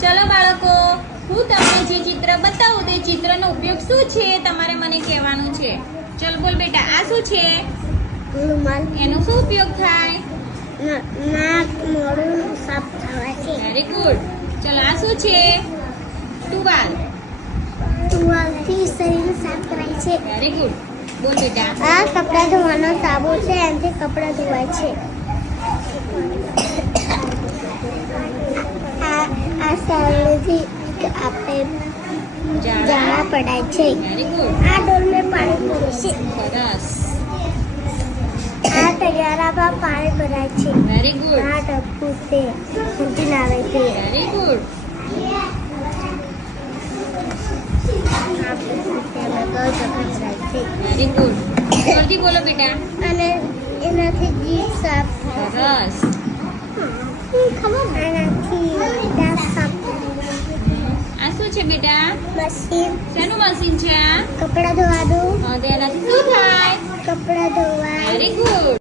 ચલો બાળકો હું તમને જે ચિત્ર બતાવું તે ચિત્રનો ઉપયોગ શું છે તમારે મને કહેવાનું છે? ચલ બોલ બેટા આ શું છે? એનો શું ઉપયોગ થાય? વેરી ગુડ ચલો આ શું છે? ટુવાલ. ટુવાલથી શરીર સાફ કરાય છે. વેરી ગુડ બોલ બેટા. આ કપડાં ધોવાનો સાબુ છે એનાથી કપડાં ધોવાય છે આ આ સાબુથી આપણે ઝાડા પડાય છે. આ ડોલમાં પાણી ભરે છે. સરસ આ તૈયારામાં પાણી ભરાય છે. વેરી ગુડ આ ડબ્બુ છે ફૂટી આવે છે. વેરી ગુડ વેરી ગુડ જલ્દી બોલો બેટા. અને એનાથી જીભ સાફ સરસ. ખબર આનાથી દાંત સાફ થાય આ શું છે બેટા? મશીન શેનું મશીન છે? આ કપડા ધોવાનું હા, તેનાથી શું થાય? કપડા ધોવાય વેરી ગુડ